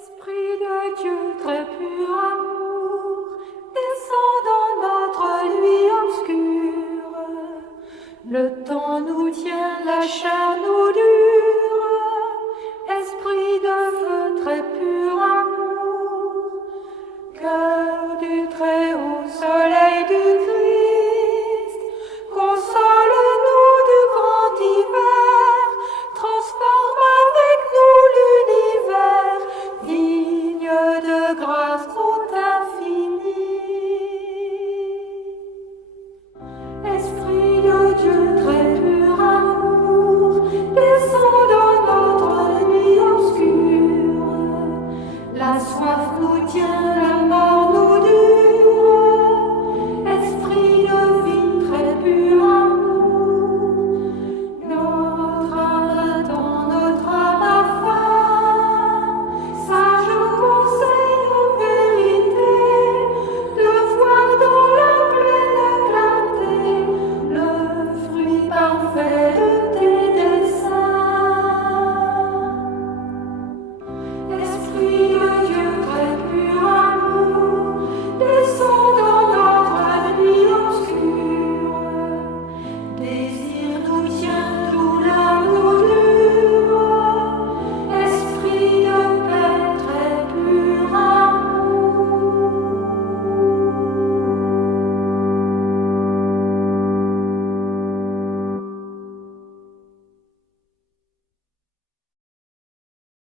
Esprit de Dieu, très pur amour, descend dans notre nuit obscure. Le temps nous tient, la chair nous dure.